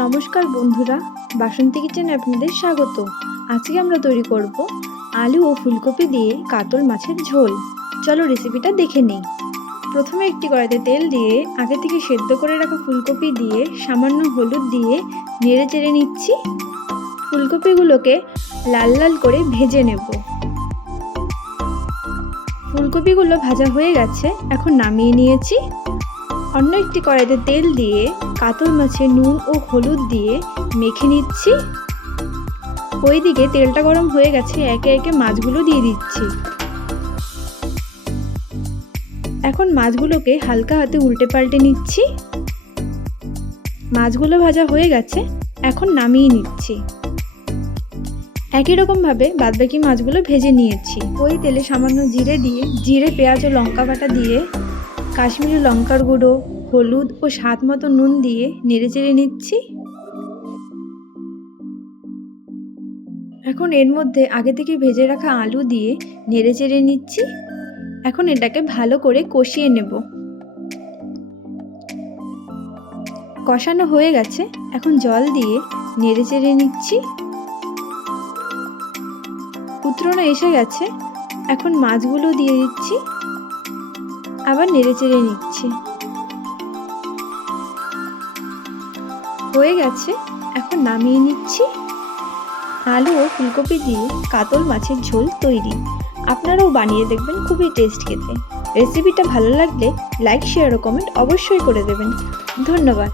নমস্কার বন্ধুরা, বাসন্তী কিচেনে আপনাদের স্বাগত। আজকে আমরা তৈরি করব আলু ও ফুলকপি দিয়ে কাতল মাছের ঝোল। চলো রেসিপিটা দেখে নিই। প্রথমে একটি কড়াইতে তেল দিয়ে আগে থেকে সেদ্ধ করে রাখা ফুলকপি দিয়ে সামান্য হলুদ দিয়ে নেড়ে চেড়ে নিচ্ছি। ফুলকপিগুলোকে লাল লাল করে ভেজে নেব। ফুলকপিগুলো ভাজা হয়ে গেছে, এখন নামিয়ে নিয়েছি। অন্য একটি কড়াইতে তেল দিয়ে কাতল মাছে নুন ও হলুদ দিয়ে মেখে নিচ্ছি। ওইদিকে তেলটা গরম হয়ে গেছে, একে একে মাছগুলো দিয়ে দিচ্ছি। এখন মাছগুলোকে হালকা হাতে উল্টে পাল্টে নিচ্ছি। মাছগুলো ভাজা হয়ে গেছে, এখন নামিয়ে নিচ্ছি। একই রকমভাবে বাদবাকি মাছগুলো ভেজে নিয়েছি। ওই তেলে সামান্য জিরে দিয়ে পেঁয়াজ ও লঙ্কা বাটা দিয়ে কাশ্মীরি লঙ্কার গুঁড়ো, হলুদ ও স্বাদ মতো নুন দিয়ে নেড়ে চেড়ে নিচ্ছি। এখন এর মধ্যে আগে থেকে ভেজে রাখা আলু দিয়ে নেড়ে চেড়ে নিচ্ছি। এখন এটাকে ভালো করে কষিয়ে নেব। কষানো হয়ে গেছে, এখন জল দিয়ে নেড়ে চেড়ে নিচ্ছি। উতরানো এসে গেছে, এখন মাছগুলো দিয়ে দিচ্ছি, আবার নেড়ে চেড়ে নিচ্ছি। হয়ে গেছে, এখন নামিয়ে নিচ্ছি। আলু ও ফুলকপি দিয়ে কাতল মাছের ঝোল তৈরি। আপনারাও বানিয়ে দেখবেন, খুবই টেস্ট খেতে। রেসিপিটা ভালো লাগলে লাইক, শেয়ার ও কমেন্ট অবশ্যই করে দেবেন। ধন্যবাদ।